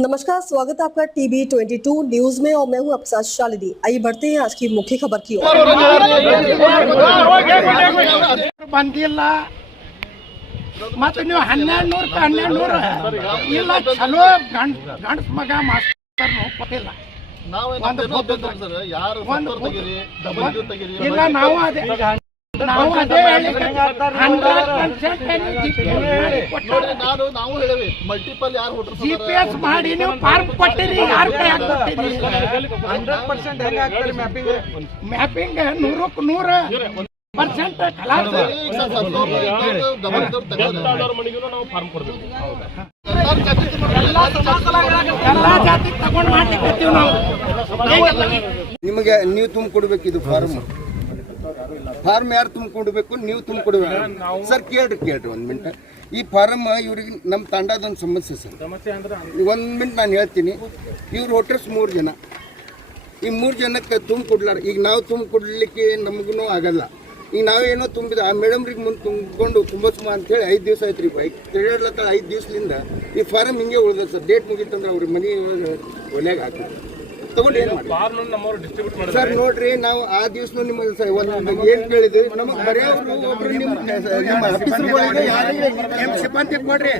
नमस्कार, स्वागत है आपका टीवी 22 न्यूज में और मैं हूं आपके साथ शालिनी। आइए बढ़ते हैं आज की मुख्य खबर की ओर। ಬಂದಿಲ್ಲ ಮತ್ತೆ ನೀವು 1200 ಇಲ್ಲ ಚಲೋ ಗಂಡಸ ಮಗ ಮಾಸ್ತರ್ ಕೊಟ್ಟಿಲ್ಲ. ಇಲ್ಲ ನಾವು ಅದೇ GPS ಮಾಡಿ ನೀವು ಫಾರ್ಮ್ ಕೊಟ್ಟಿರಿ, ಯಾರು ಕೈ ಹಾಕ್ಕೊಟ್ಟಿರಿ? 100% ಮ್ಯಾಪಿಂಗ್ 100% ಖಲಾಸ. ಎಲ್ಲಾ ಜಾತಿ ತಗೊಂಡು ಮಾಡ್ಲಿಕ್ಕೆ ನಾವು. ನಿಮಗೆ ನೀವು ತುಂಬಿಕೊಡ್ಬೇಕು ಇದು ಫಾರ್ಮ್ ಯಾರು ತುಂಬಿಕೊಡ್ಬೇಕು? ನೀವು ತುಂಬಿಕೊಡ್ಬೇಕು ಸರ್. ಕೇಳ್ರಿ ಒಂದು ಮಿನಿಟ್. ಈ ಫಾರಮ್ ಇವ್ರಿಗೆ ನಮ್ಮ ತಂಡದೊಂದು ಸಮಸ್ಯೆ ಸರ್. ಒಂದು ಮಿನಿಟ್ ನಾನು ಹೇಳ್ತೀನಿ. ಇವ್ರು ವೋಟರ್ಸ್ 3 ಜನ. ಈ 3 ಜನಕ್ಕೆ ತುಂಬಿಕೊಡ್ಲಾರ. ಈಗ ನಾವು ತುಂಬಿಕೊಡ್ಲಿಕ್ಕೆ ನಮಗೂ ಆಗಲ್ಲ. ಈಗ ನಾವೇನೋ ತುಂಬಿದ ಆ ಮೇಡಮ್ರಿಗೆ ಮುಂದೆ ತುಂಬಿಕೊಂಡು ತುಂಬಸ್ಮ ಅಂತೇಳಿ 5 ದಿವಸ ಆಯ್ತು ರೀ. ತಿರುಗಾಡ್ಲತ್ತ 5 ದಿವಸದಿಂದ ಈ ಫಾರಮ್ ಹಿಂಗೆ ಉಳ್ದ ಸರ್. ಡೇಟ್ ಮುಗಿತಂದ್ರೆ ಅವ್ರಿಗೆ ಮನೆ ಒಲೆಯಾಗ ಹಾಕಿದ್ರು ತಗೊಂಡು ಏನು ಮಾಡಿ ಸರ್. ನೋಡ್ರಿ, ನಾವು ಆ ದಿವಸ ನಿಮಗೆ ಒಂದು ಏನು ಕೇಳಿದ್ವಿ, ನಮಗೆ ಬರೆಯೋರು ಒಬ್ರು ನಿಮ್ಮ ಆಫೀಸರ್ಗಳಿಗೆ ಸಿಬ್ಬಂದಿ ಕೊಡ್ರಿ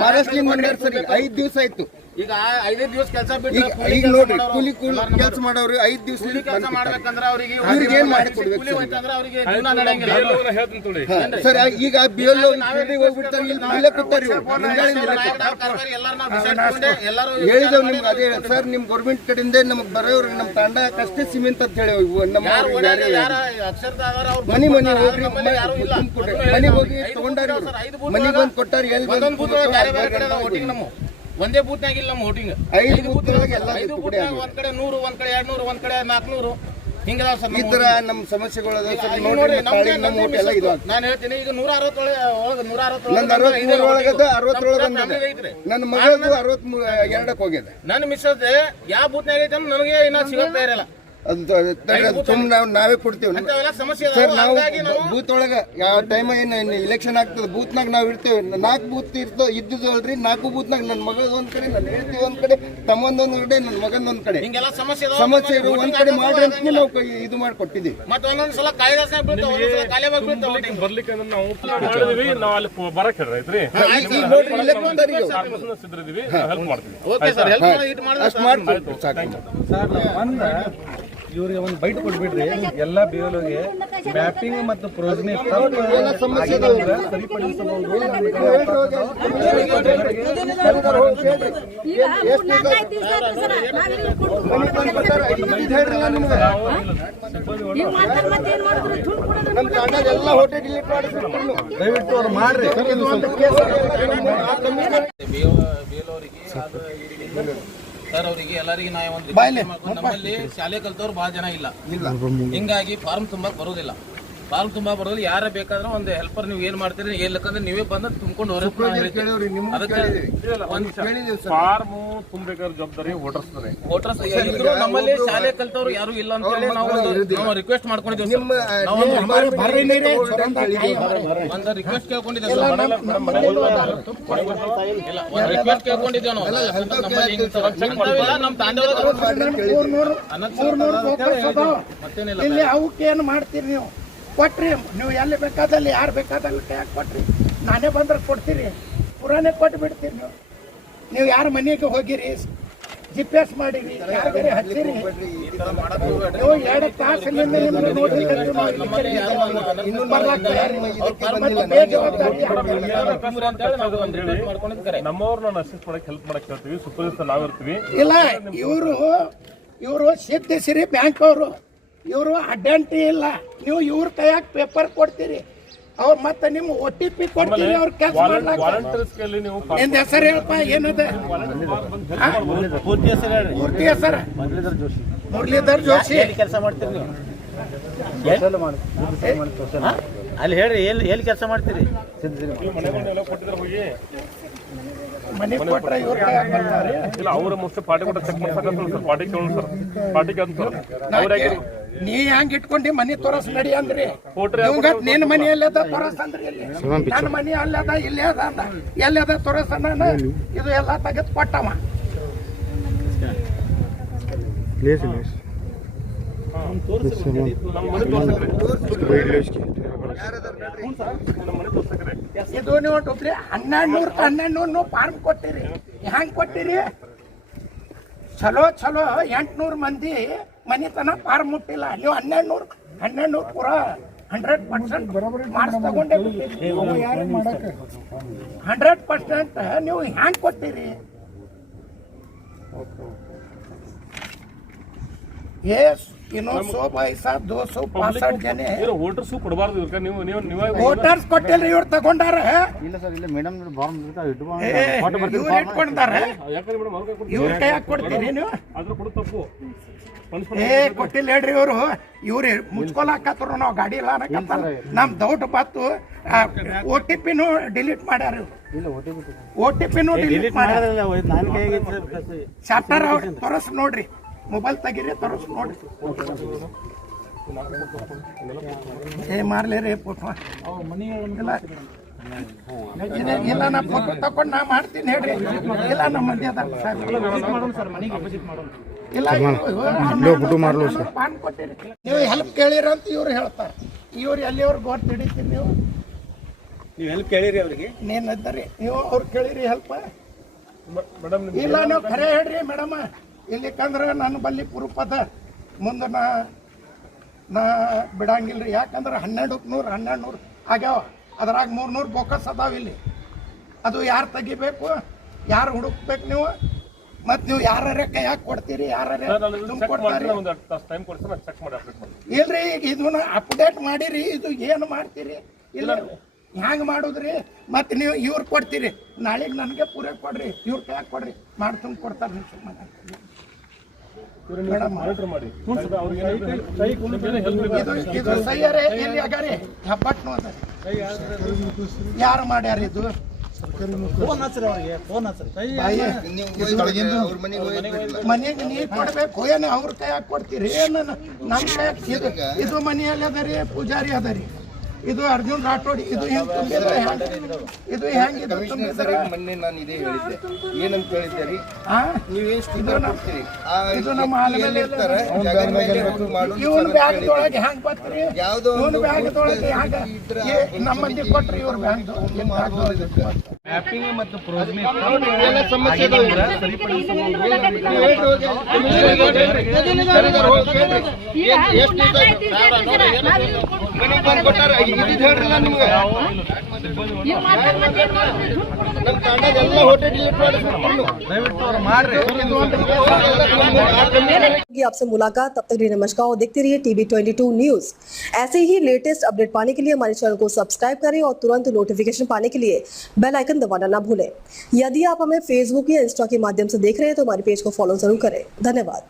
ಮಹಾರಾಷ್ಟ್ರ ಮಾಡ್ಯಾರ ಸರ್. 5 ದಿವಸ ಆಯ್ತು. ಈಗ 5 ದಿವಸ ಕೆಲಸ ಬಿಟ್ಟು ಈಗ ನೋಡ್ರಿ, ಕೂಲಿ ಕೆಲಸ ಮಾಡೋರು 5 ದಿವಸ ಕೆಲಸ ಮಾಡ್ಬೇಕಂದ್ರೆ ಅವ್ರಿಗೆ ಏನ್ ಮಾಡಿ ಕೊಡ್ಬೇಕು ಸರ್? ಈಗ ಬಿಎಲ್ ಹೋಗ್ಬಿಡ್ತಾರೆ, ಇಲ್ಲೇ ಕೂತಾರಿ ಹೇಳಿದೆವು ನಿಮ್ಗೆ. ಅದೇ ಸರ್, ನಿಮ್ ಗೌರ್ಮೆಂಟ್ ಕಡೆಯಿಂದ ನಮಗ್ ಬರೋರು ನಮ್ಮ ತಾಂಡ ಕಷ್ಟೇ ಸಿಮೆಂಟ್ ಅಂತ ಹೇಳಿ ನಮ್ಮ ಮನಿ ಹೋಗ್ರಿ, ಮನೆಗೆ ಹೋಗಿ ತಗೊಂಡಾರ, ಮನೆಗೆ ಬಂದು ಕೊಟ್ಟಾರ. ಒಂದೇ ಬೂತ್ನಾಗ ಇಲ್ಲ ನಮ್ಮ ವೋಟಿಂಗ್. 5 ಬೂತ್ ಒಂದ್ ಕಡೆ 100, ಒಂದ್ ಕಡೆ 200, ಒಂದ್ ಕಡೆ 400 ಹಿಂಗದಾವ ಸರ್. ಈ ತರ ನಮ್ಮ ಸಮಸ್ಯೆಗಳು ನಾನು ಹೇಳ್ತೀನಿ. ಈಗ 160 ಒಳಗೆ 163 ಒಳಗದ 60 ನನ್ನ ಮಗಳದು 62 ಹೋಗ್ಯದ. ನನ್ನ ಮಿಸ್ಸಸ್ ಯಾವ ಬೂತ್ನಾಗ ಐತೆ ನನಗೆ ಇನ್ನ ಸಿಗತ್ತಾ ಇರಲ್ಲ. ನಾವೇ ಕೊಡ್ತೇವೆ ಸರ್. ನಾವು ಬೂತ್ ಒಳಗ ಯಾವ ಟೈಮ್ ಏನು ಇಲೆಕ್ಷನ್ ಆಗ್ತದೆ ಬೂತ್ನಾಗ ನಾವು ಇರ್ತೇವೆ. 4 ಬೂತ್ ಇದ್ದಲ್ರಿ. 4 ಬೂತ್ನಾಗ ನನ್ನ ಮಗಳದ ಒಂದ್ ಕಡೆ, ನನ್ನ ಹೆಂಡತಿ ಒಂದ್ ಕಡೆ, ತಮ್ಮಂದೊಂದ್ ಕಡೆ, ನನ್ನ ಮಗಂದ ಒಂದ್ ಕಡೆ ಸಮಸ್ಯೆ ಇರೋ ಒಂದ್ ಕಡೆ ಮಾಡ್ರಿ ಅಂತ ನಾವು ಇದು ಮಾಡಿ ಕೊಟ್ಟಿದ್ದೀವಿ. ಮತ್ತೆ ಒಂದೊಂದ್ಸಲ ಕಾಳಿದಾಸ ಬರ್ಲಿಕ್ಕೆ ನಾವು ಅಲ್ಲಿ ಬರಕ್ ಹೇಳ್ರಿ ಹೆಲ್ಪ್ ಮಾಡ್ತೀವಿ. ಅಷ್ಟು ಮಾಡ್ಕೊಡ್ತೀವಿ ಸಾಕು. ಇವ್ರಿಗೆ ಒಂದು ಬೈಟ್ ಕೊಟ್ಬಿಡ್ರಿ. ಎಲ್ಲ ಬಿಎಲ್ಒಗೆ ಮ್ಯಾಪಿಂಗ್ ಮತ್ತು ಪ್ರೋಜನಿಂಗ್ ಸರಿಪಡಿಸಬಹುದು. ದಯವಿಟ್ಟು ಅವ್ರು ಮಾಡ್ರಿ. ಸರ್, ಅವರಿಗೆ ಎಲ್ಲರಿಗೆ ನಾವು ನಮ್ಮಲ್ಲಿ ಶಾಲೆ ಕಲ್ತವ್ರು ಬಹಳ ಜನ ಇಲ್ಲ. ಹಿಂಗಾಗಿ ಫಾರ್ಮ್ ತುಂಬಾ ಬರೋದಿಲ್ಲ. ಯಾರ ಬೇಕಾದ್ರೆ ಒಂದು ಹೆಲ್ಪರ್ ನೀವು ಏನ್ ಮಾಡ್ತೀರಿ, ಏನ್ಕಂದ್ರೆ ನೀವೇ ಬಂದು ತುಂಬಿಕೊಂಡು ಫಾರ್ಮ್ ತುಂಬಬೇಕಾದ್ರೆ ಜವಾಬ್ದಾರಿ ವೋಟರ್ಸ್ ಇದ್ರು. ನಮ್ಮಲ್ಲಿ ಶಾಲೆ ಕಲ್ತವ್ರು ಯಾರು ಇಲ್ಲ ಅಂತ ಹೇಳಿ ನಾವು ರಿಕ್ವೆಸ್ಟ್ ಮಾಡ್ಕೊಂಡಿದ್ದೀವಿ. ಒಂದು ರಿಕ್ವೆಸ್ಟ್ ಕೇಳ್ಕೊಂಡಿದ್ದೇವೆ ನಾವು. ನಮ್ಮ ತಾಂಡವದಲ್ಲಿ ಅವಕ್ಕೆ ಏನು ಮಾಡ್ತೀರಿ ನೀವು? ಕೊಟ್ರಿ, ನೀವು ಎಲ್ಲಿ ಬೇಕಾದಲ್ಲಿ ಯಾರು ಬೇಕಾದಲ್ಲಿ ಯಾಕೆ ಕೊಟ್ರಿ? ನಾನೇ ಬಂದ್ರೆ ಕೊಡ್ತೀರಿ, ಪುರಾನೇ ಕೊಟ್ಟು ಬಿಡ್ತೀರಿ. ನೀವು ಯಾರ ಮನೆಗೆ ಹೋಗಿರಿ, GPS ಮಾಡಿರಿ, ಯಾರಿಗಾರೆ ಹಚ್ಚಿರಿ. ನೀವು 2 ತಾಸಿನಿಂದ ನಿಮ್ಮನ್ನು ನೋಡ್ಲಿಕ್ಕೆ ನಮ್ಮವ್ರನ್ನ ಅಸಿಸ್ಟ್ ಮಾಡಕ್ ಹೆಲ್ಪ್ ಮಾಡಕ್ ಹೇಳ್ತೀವಿ. ಸೂಪರ್ವೈಸರ್ ನಾವಿರ್ತೀವಿ. ಇಲ್ಲ, ಇವರು ಸಿದ್ಧಿಸಿರಿ ಬ್ಯಾಂಕ್ ಅವರು. ಇವರು ಅಡ್ಡಂಟಿ ಇಲ್ಲ. ನೀವು ಇವ್ರ ಕೈಯಾಗ ಪೇಪರ್ ಕೊಡ್ತೀರಿ, ಅವ್ರು ಮತ್ತೆ ನಿಮ್ಮ OTP ಕೊಡ್ತೀರಿ. ಅವ್ರ ಕೆಲಸ ಮಾಡ್ಲಾಕ ನಿಂದ ಹೆಸರು ಹೇಳಪ್ಪ, ಏನದ ಪೂರ್ತಿ ಹೆಸರು? ಮುರಳೀಧರ್ ಜೋಶಿ. ಕೆಲಸ ಮಾಡ್ತೀರಿ ನೀವು ಅಲ್ಲಿ ಹೇಳ್ರಿ, ಎಲ್ಲಿ ಕೆಲಸ ಮಾಡ್ತೀರಿ? ಮನೆ ಕೊಟ್ರೆ ಇವ್ರ ಕೈಯಾಗ ಬರ್ತಾರೆ. ಇಲ್ಲ ಅವ್ರ ಮೋಸ್ಟ್ಲಿ ಪಾರ್ಟಿ ಕೊಟ್ಟ ಚೆಕ್ ಮಾಡ್ಸಕತ್ತ ಸರ್, ಪಾರ್ಟಿ ಕೇಳೋಣ ಸರ್, ಪಾರ್ಟಿ ಕೇಳ್ತ ಸರ್. ಅವ್ರ ನೀ ಹೆಂಗ್ ಇಟ್ಕೊಂಡಿ ಮನಿ ತೋರಸ್ ನಡಿ ಅಂದ್ರಿ, ನಿನ್ ಮನಿ ಎಲ್ಲದ ತೋರಸ್ ಅಂದ್ರಿ, ಇಲ್ಲಿ ನನ್ನ ಮನಿ ಅಲ್ಲದ ಇಲ್ಲೇ ಅದ ಅಂದ, ಎಲ್ಲದ ತೋರಸ್ ಅನ್ನ ಇದು ಎಲ್ಲ ತೆಗೆದು ಕೊಟ್ಟವ. ಇದು ನೀವು ಒಬ್ರಿ 1200 ಫಾರ್ಮ್ ಕೊಟ್ಟಿರಿ, ಹೆಂಗ್ ಕೊಟ್ಟಿರಿ? ಚಲೋ 800 ಮಂದಿ ಮನಿತನ ಫಾರ್ಮ್ ಮುಟ್ಟಿಲ್ಲ, ನೀವು 1200 ಪೂರ 100% ಮಾರ್ಕ್ಸ್ ತಗೊಂಡೇ ಬಿಟ್ಟಿರಿ. 100% ನೀವು ಹ್ಯಾಂಗ್ ಕೊಟ್ಟಿರಿ? ಇನ್ನು 265 ಜನ ವೋಟರ್ಸ್ ಕೊಡಬಾರ್ದು ಇವ್ರಿಗೆ, ನೀವು ವೋಟರ್ಸ್ ಕೊಟ್ಟಿಲ್ರಿ, ಇವ್ರು ತಗೊಂಡಾರ. ಇಲ್ಲ ಸರ್, ಇಲ್ಲ ಮೇಡಮ್ ಇವ್ರು ಇಟ್ಕೊಂಡಾರ, ಇವ್ರ ಕೈಯಾಗ ಕೊಡ್ತೀರಿ ನೀವು? ಅದ್ರ ಕೊಡು ತಪ್ಪು ಕೊಟ್ಟಿಲ್ಲ ಹೇಳ್ರಿ. ಇವ್ರು ಮುಚ್ಕೊಳಕತ್ರು, ನಾವು ಗಾಡಿ ಇಲ್ಲ ಅನ್ನಕತ್ತ ನಮ್ ದೌಡ್ ಬತ್ತು. OTP ಡಿಲೀಟ್ ಮಾಡ್ಯಾರ, OTP ಡಿಲೀಟ್ ಮಾಡ್ಯಾರ. ಚಾಪ್ಟರ್ ತೋರಸ್ ನೋಡ್ರಿ, ಮೊಬೈಲ್ ತೆಗೀರಿ, ತೋರಸ್ ನೋಡ್ರಿ. ಮಾರ್ಲೇರಿ ಫೋಟೋ ಇಲ್ಲ, ನಾ ಫೋಟೋ ತಕೊಂಡ್ ನಾ ಮಾಡ್ತೀನಿ ಹೇಳ್ರಿ. ಇಲ್ಲ ನಮ್ಮ ಮಂದಿ ಅದ ನೀವು ಹೆಲ್ಪ್ ಕೇಳಿರಂತ ಇವ್ರು ಹೇಳ್ತಾರೆ. ಇವ್ರು ಎಲ್ಲಿಯವ್ರು ಗೊತ್ತು ಹಿಡಿತೀರಿ ನೀವು ಹೆಲ್ಪ್ ಕೇಳಿರಿ ಅವ್ರಿಗೆ? ನೀನದ್ದರಿ ನೀವು ಅವ್ರು ಕೇಳಿರಿ ಹೆಲ್ಪ್? ಇಲ್ಲ ನೀವು ಖರೆ ಹೇಳ್ರಿ ಮೇಡಮ್, ಇಲ್ಲಿಕಂದ್ರೆ ನನ್ನ ಬಲ್ಲಿ ಪ್ರೂಫ್ ಅದ, ಮುಂದೆ ನಾ ಬಿಡಂಗಿಲ್ರಿ. ಯಾಕಂದ್ರೆ 1200 ಆಗ್ಯಾವ, ಅದ್ರಾಗ 300 ಬೋಕಸ್ ಅದಾವ ಇಲ್ಲಿ. ಅದು ಯಾರು ತೆಗಿಬೇಕು, ಯಾರು ಹುಡುಕ್ಬೇಕು ನೀವು? ಮತ್ ನೀವು ಯಾರ ಕೈಯಾಗ ಕೊಡ್ತೀರಿ, ಯಾರ ಕೊಡ್ತಾರಿ? ಇಲ್ರಿ, ಈಗ ಇದನ್ನ ಅಪ್ಡೇಟ್ ಮಾಡಿರಿ, ಇದು ಏನು ಮಾಡ್ತೀರಿ? ಇಲ್ಲ ಹ್ಯಾಂಗ ಮಾಡುದ್ರಿ? ಮತ್ತೆ ನೀವು ಇವ್ರು ಕೊಡ್ತೀರಿ, ನಾಳೆಗೆ ನನಗೆ ಪೂರೈ ಕೊಡ್ರಿ, ಇವ್ರ ಕೈಯಾಗ ಕೊಡ್ರಿ, ಮಾಡಿ ತುಂಬ ಕೊಡ್ತಾರೆ. ನೀವು ಸುಮ್ಮನೆ ಇದು ಸೈಯರೇ ಎಲ್ಲಿ ಅಗಾರಿ ಹಬ್ಬಟ್ನು ಅದ, ಯಾರು ಮಾಡ್ಯಾರ ಇದು? ಮನೆಗೆ ನೀರ್ ಕೊಡ್ಬೇಕು, ಏನು ಅವ್ರ ಕೈಯಾಗ ಕೊಡ್ತೀರಿ? ಏನು ನಮ್ಮ ಕೈಯಾಗ? ಇದು ಮನೆಯಲ್ಲಿ ಅದರಿ, ಪೂಜಾರಿ ಅದರಿ, ಇದು ಅರ್ಜುನ್ ರಾಠೋಡ್, ಇದು ಹೆಂಗ್ ತುಂಬಿದ್ರೆ ಇದು ಹೆಂಗ್ ಇದು ತುಂಬಿದ್ರೆ? ಮೊನ್ನೆ ನಾನು ಇದೇ ಹೇಳಿದ್ದೆ, ಏನಂತ ಹೇಳಿದ್ದೀರಿ? ಇದು ನಮ್ಮ ಆಲಮೇಲೆ ಇರ್ತಾರೆ, ಇವನ್ ಬ್ಯಾಂಕ್ದೊಳಗೆ ಹೆಂಗ್ ಬರ್ತೀರಿ? ಇವನ್ ಬ್ಯಾಂಕ್ದೊಳಗೆ ಹೆಂಗ ನಮ್ಮ ಮಂದಿ ಕೊಟ್ರಿ, ಇವ್ರ ಬ್ಯಾಂಕ್ ಮ್ಯಾಪಿಂಗ್ ಮತ್ತು ಸಮಸ್ಯೆ आपसे मुलाकात, तब तक लिए नमस्कार और देखते रहिए TB22 न्यूज। ऐसे ही लेटेस्ट अपडेट पाने के लिए हमारे चैनल को सब्सक्राइब करें और तुरंत नोटिफिकेशन पाने के लिए बेल आइकन दबाना ना भूलें। यदि आप हमें फेसबुक या इंस्टा के माध्यम से देख रहे हैं तो हमारे पेज को फॉलो जरूर करें। धन्यवाद।